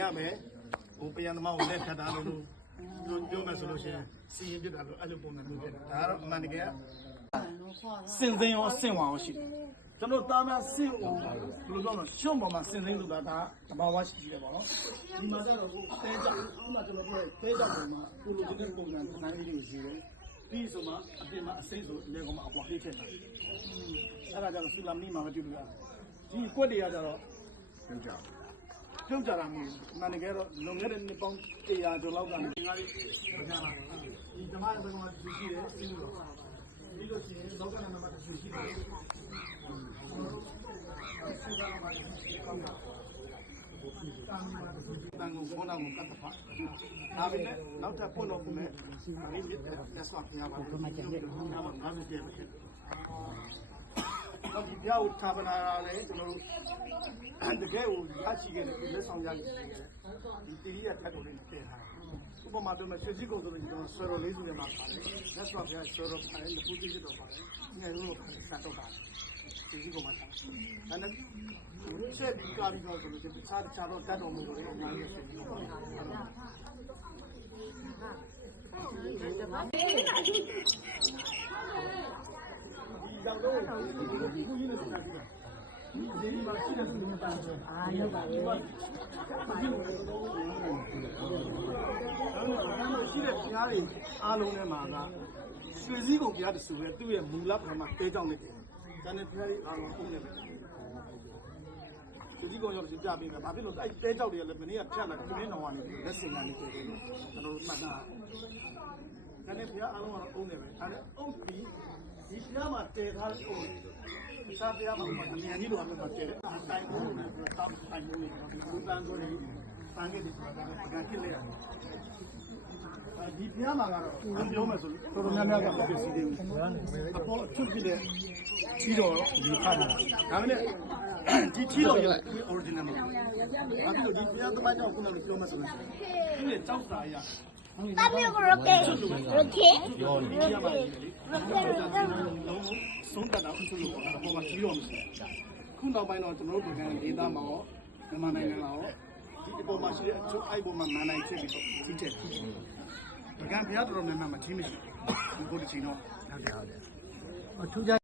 ရမယ်ဟိုပြန်သမားကိုလက်ထပ်တာလို့ပြောမယ်ဆိုလို့ရှိရင်စီရင်ပြတာလို့အဲ့လိုပုံစံမျိုးဖြစ်တာဒါကတော့အမှန်တကယ်စင်သိန်းရောအဆင့်ဝါရောရှိတယ်ကျွန်တော်တာမန်စင့်အောင်ဘယ်လိုပြောမလဲရှုံးပေါ်မှာစင်သိန်းဆိုတာဒါတဘာဝရှိတယ်ပေါ့နော်ဒီမှာကျတော့ဟိုတဲကြောက်ခုနကျွန်တော်ပြောတဲကြောက်ပေါ်မှာကိုလိုချင်တဲ့ပုံစံနိုင်လေးကိုရှိတယ်ပြီးဆိုမှအပြင်မှာအစိမ့်ဆိုလေကောင်မှာအပွားလေးထည့်တာအဲ့ဒါကြောင့်ဆူလာမီမှာမတူဘူးလားဒီကွက်တွေကကြတော့ပြုတ်ကြတာမျိုးနာနေကြတော့လုံခဲ့တဲ့နှစ်ပေါင်း100ကျော်လောက်ကနေငါလေးကြားလာဒီဓမ္မဘက်ကမှရှိတယ်ပြီးလို့ရှိရင်လောကနာမှာရှိတယ်တန်ကုန်ခေါင်းအောင်ကတ်ဖာဒါပေမဲ့နောက်ထပ်ပွင့်တော့ပုံနဲ့ဒါလေးမြစ်တဲ့လက်ဆောင်ပြရပါတယ်ဒီမှာကျန်တဲ့ငါးပြည့်ပဲဖြစ်တော့ဒီပြောက်ထာပနာလည်းကျွန်တော်တို့တကယ်ကိုရရှိခဲ့တဲ့လက်ဆောင်ရရှိခဲ့ဒီတီရီရထက်ကိုလည်းပြင်ထားဥပမာတော့ရွှေစည်းကုံဆိုရင်ကျွန်တော်ဆွေတော်လေးစုထဲမှာပါတယ်လက်ဆောင်ပြဆွေတော်ပါတယ်လူကြီးစစ်တော်ပါတယ်ငယ်လို့ဆက်တော့ပါတယ်ရွှေစည်းကုံမှာထားအဲ့ဒါချက်ဒီကာပြီးတော့ဆိုလို့တခြားတော့တတ်တော်မူလို့လည်းအများကြီးရှိတယ်ကြောက်တော့ဒီကိုကြီးနဲ့ဆိုတာဒီမှာရှိတဲ့စုံတာရောက်ပါလေရှိတဲ့ပြားတွေအားလုံးထဲမှာကရွှေစည်းကုန်ပြားတဆူရဲ့သူ့ရဲ့မူလပထမတဲကြောင့်နေတယ်။ဒါနဲ့ပြားတွေအားလုံးပုံနေတယ်။ရွှေစည်းကုန်ရောက်ပြပြပေးမယ်။ဘာဖြစ်လို့အဲ့တဲကြောက်တွေကလည်းမနေ့ကဖြတ်လာတယ်ခင်းတော်ကနေလက်စင်ကနေပြေတယ်လို့ကျွန်တော်တို့မှတ်တာ။ဒါနဲ့ပြားအားလုံးကတော့ပုံနေပဲ။ဒါနဲ့အုပ်ပြီးဒီပြားမှာတည်ထားတဲ့ပုံစာပြားမှာအမြန်ကြီးလိုအပ်မှာတည်တယ်။အတိုင်းပုံနဲ့တောင်းတိုင်းပုံနဲ့ဘူတန်ဆိုရင်ပန်းခဲ့တယ်ဆိုတာကခစ်လိုက်ရတယ်။ဒီပြားမှာကတော့ပြောမယ်ဆိုတော်တော်များများကပြည့်စည်တယ်။အပေါ်ချုပ်ကြည့်တဲ့ချီတော်ဒီခါမှာဒါပေမဲ့ဒီချီတော်ရဲ့ original မဟုတ်ဘူး။အခုဒီပြားသမားကြောင့်ခုနကပြောမှဆိုရင်ဒီရဲ့ကြောက်စာရTambién roque. Roque. Son tan a un solo por la giro. ခုနောက်ပိုင်းတော့ကျွန်တော်တို့ပြည်နယ်ဒေသမှာရောမြန်မာနိုင်ငံမှာရောဒီအပေါ်မှာရှိတဲ့အကျိုးအိုက်ပေါ်မှာနာနိုင်ဖြစ်ပြီးတော့ကြီးကျယ်ဖြစ်တယ်။ဒါကဘုရားတော်များများမှာချင်းမရှိဘူး။ဒီကိုတချင်တော့ဟုတ်တယ်။ထူးခြား